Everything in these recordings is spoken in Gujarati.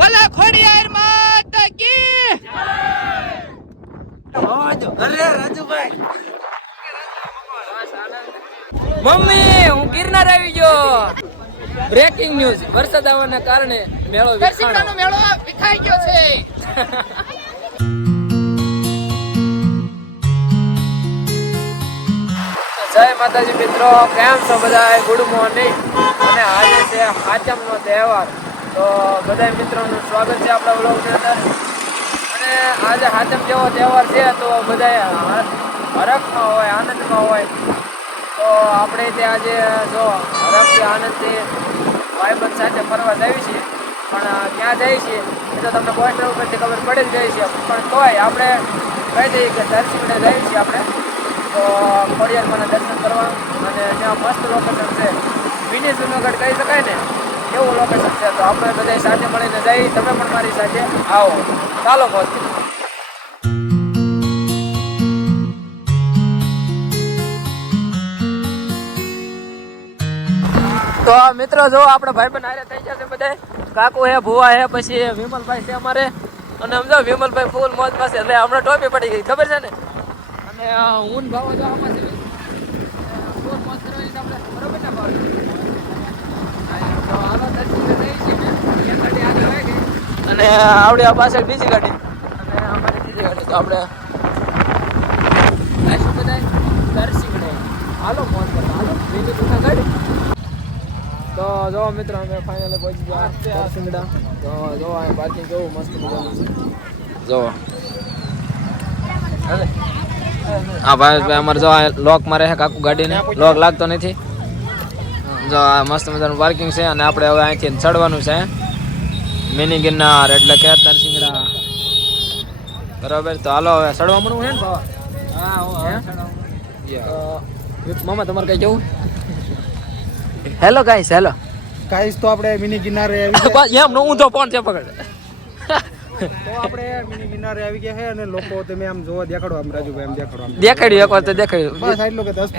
ભલા ખોડિયાર મમ્મી હું ગિરનાર આવી ગયો. બ્રેકિંગ ન્યૂઝ વરસાદ આવવાના કારણે મેળો મેળો વિખાઈ ગયો છે. જય માતાજી મિત્રો કેમ છો બધા ગુડ મોર્નિંગ. અને આજે છે હાચમનો તહેવાર. તો બધા મિત્રોનું સ્વાગત છે આપણા બ્લોગની અંદર. અને આજે હાચમ જેવો તહેવાર છે તો બધા હરખમાં હોય, આનંદમાં હોય. તો આપણે ત્યાં આજે જો હરખથી આનંદથી ભાઈબંધ સાથે ફરવા જઈએ છીએ. પણ ક્યાં જઈએ છીએ એ તો તમને પોસ્ટર ઉપરથી ખબર પડે જ જઈએ છે. પણ તોય આપણે કહી દઈએ કે દર્શનને જઈએ છીએ આપણે. તો ખોડિયારમાંના દર્શન કરવા. અને ત્યાં મસ્ત લોકેશન છે. મિની જુનાગઢ કહી શકાય ને? એવું લોકેશન છે તો આપણે બધા સાથે મળીને જઈ, તમે પણ મારી સાથે આવો. ચાલો પહોંચી તો મિત્રો જો, આપણે ભાઈ બન હારે થઈ જશે બધે કાકુ હે, ભુવા હે, પછી વિમલભાઈ છે અમારે. અને સમજો વિમલભાઈ ફૂલ મોજ પાસે એટલે હમણાં ટોપી પડી ગઈ. ખબર છે ને? અને ઊન ભાવો જો આમાં છે ફૂલ મોજ કરવાની તો આપણે બરોબર ને ભાવ તો હાલો દર્શને જઈએ છીએ અમે. એક ગાડી આગળ વહી ગઈ. અને આવડી આ પાછળ બીજી ગાડી. અને અમારી બીજી ગાડી તો આપણે તો જો મિત્રો, અમે ફાઇનલી પહોંચી ગયા દર્શિંગડા તો જો, આ પાર્કિંગ કેવું મસ્ત મજાનું છે. જો. હા, ભાઈ અમારે જો લોક મારે છે કાકુ ગાડીને. લોક લાગતો નથી. જો, આ મસ્ત મજાનું પાર્કિંગ છે અને આપણે હવે અહીંથી ચડવાનું છે. મિની ગિરનાર એટલે કે તરસિંગડા બરાબર તો હાલો હવે સડવા મળવું છે ને તો? મામા તમારે કઈ જવું હેલો ગાઈસ હેલો. ગાઈસ તો આપણે મિની ગિરનારે આવી ગયા. એમ નો ઊંધો ફોન છે પકડ. તો આપણે મિની ગિરનારે આવી ગયા છે અને લોકો તમે આમ જોવા દેખાડો આમ રાજુભાઈ આમ દેખાડો. આમ દેખાડ્યું એક વાર તો દેખાડ્યું. બસ આટલું કે દસ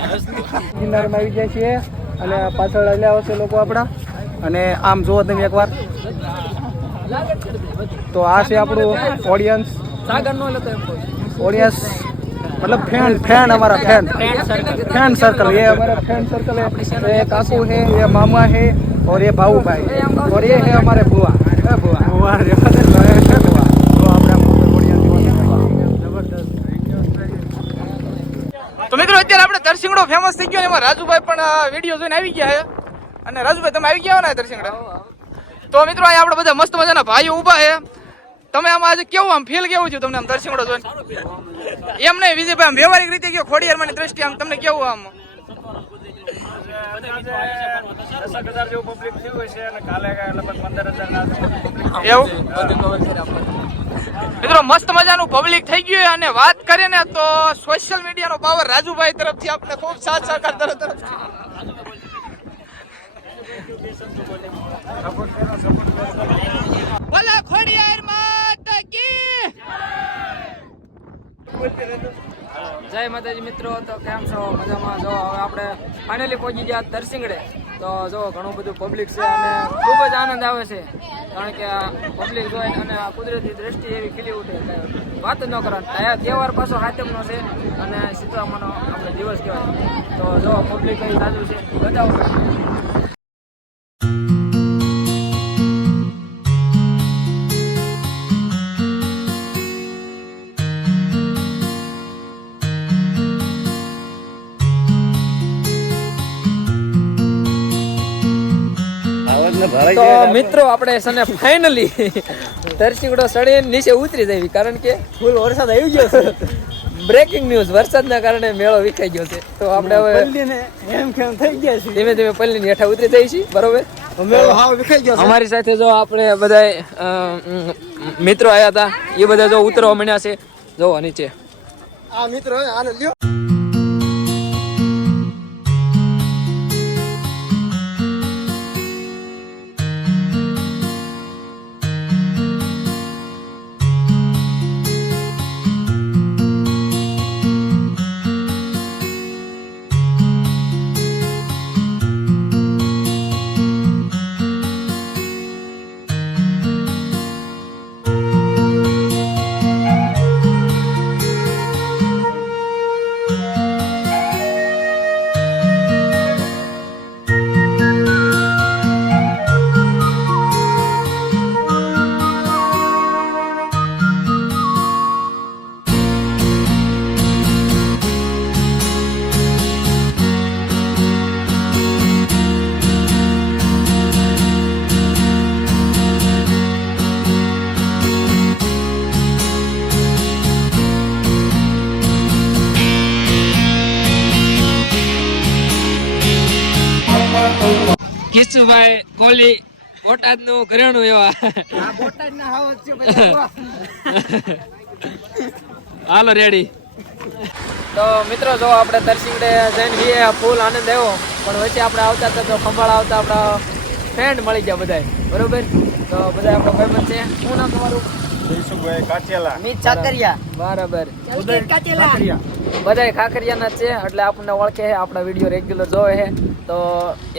ગિરનારમાં આવી ગયા છીએ અને પાછળ આવ્યા આવશે લોકો આપણા. અને આમ જુઓ તમે એકવાર. તો આ છે આપણું ઓડિયન્સ સાગર નો લેતો એમ કહું. ઓડિયન્સ मतलब फैन फैन हमारा fan Friend circle. Fan circle ये हमारा फैन सर्कल है ये काकू है ये मामा है और ये भाऊ भाई और ये है हमारे बुआ ए बुआ बुआ रे बुआ तो આપણે તો મિત્રો અત્યારે આપણે દરસિંગડો ફેમસ થઈ ગયો ને એમાં રાજુભાઈ પણ વિડીયો જોઈને આવી ગયા છે અને રાજુભાઈ તમે આવી ગયા હો ને દરસિંગડા તો મિત્રો, અહીંયા આપણે બધા મસ્ત મજાના ભાઈઓ ઊભા છે. તમે આમાં આજે કેવું આમ ફીલ કેવું થયું તમને આમ દર્શિંગડો જોઈને? એમ નહીં, વિજયભાઈ, આમ વ્યવહારિક રીતે કયો ખોડિયારમાંની દ્રષ્ટિએ આમ તમને કેવું આમ? મિત્રો, મસ્ત મજાનું પબ્લિક થઈ ગયું અને વાત કરીએ ને તો સોશિયલ મીડિયાનો પાવર રાજુભાઈ તરફથી આપણે ખૂબ સાથ સહકાર તરફ તરફ જય માતાજી મિત્રો, તો કેમ છો? મજામાં? જો, હવે આપણે ફાઇનલી પહોંચી ગયા દરસિંગડે તો જો, ઘણું બધું પબ્લિક છે અને ખૂબ જ આનંદ આવે છે. કારણ કે પબ્લિક જોઈ અને આ કુદરતી દ્રષ્ટિ એવી ખીલી ઉઠે વાત ન કરો આ તહેવાર પાછો હાથમનો છે અને સીતામાનો આપણે દિવસ કહેવાય. તો જો પબ્લિક કઈ સાચું છે. બતાવો. તો મિત્રો આપણે સને ફાઇનલી તરસીગડો સડી નીચે ઉતરી જવી કારણ કે ફૂલ વરસાદ આવી ગયો છે. બ્રેકિંગ ન્યૂઝ વરસાદના કારણે મેળો વિખાઈ ગયો છે. તો આપણે હવે એમ કેમ થઈ ગયા છે? ધીમે ધીમે પલ્લીની હેઠા ઉતરી જઈએ છીએ બરોબર? મેળો હાવ વિખાઈ ગયો અમારી સાથે જો આપણે બધા મિત્રો આવ્યા હતા. એ બધા જો ઉતરવા મળ્યા છે. જો નીચે. આ મિત્રો આને લ્યો. કિશુભાઈ કોહલી બોટાદનું ઘરેણું એવા. બધા. હાલો રેડી. તો મિત્રો જો આપણે તરસિંગડે જઈને ગીએ ફૂલ આનંદ આવ્યો. પણ વચ્ચે આપણે આવતા હતા તો ખંભાળા આવતા આપણા ફ્રેન્ડ મળી ગયા બધાય. બરોબર? તો બધા આપણો ભાઈબંધ છે. શું નામ તમારું? જયસુખભાઈ કાચેલા મીત સાકરિયા બરાબર. કાકરિયા. બધાય ખાખરિયાના જ છે એટલે આપણને ઓળખે છે આપણા વીડિયો રેગ્યુલર જોવે છે. તો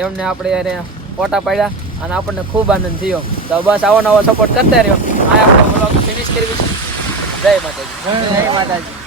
એમને આપણે યારે ફોટા પાડ્યા અને આપણને ખૂબ આનંદ થયો. તો બસ આવો નવો સપોર્ટ કરતા રહ્યો. આ આપણો બ્લોગ ફિનિશ કરી જય માતાજી. જય માતાજી.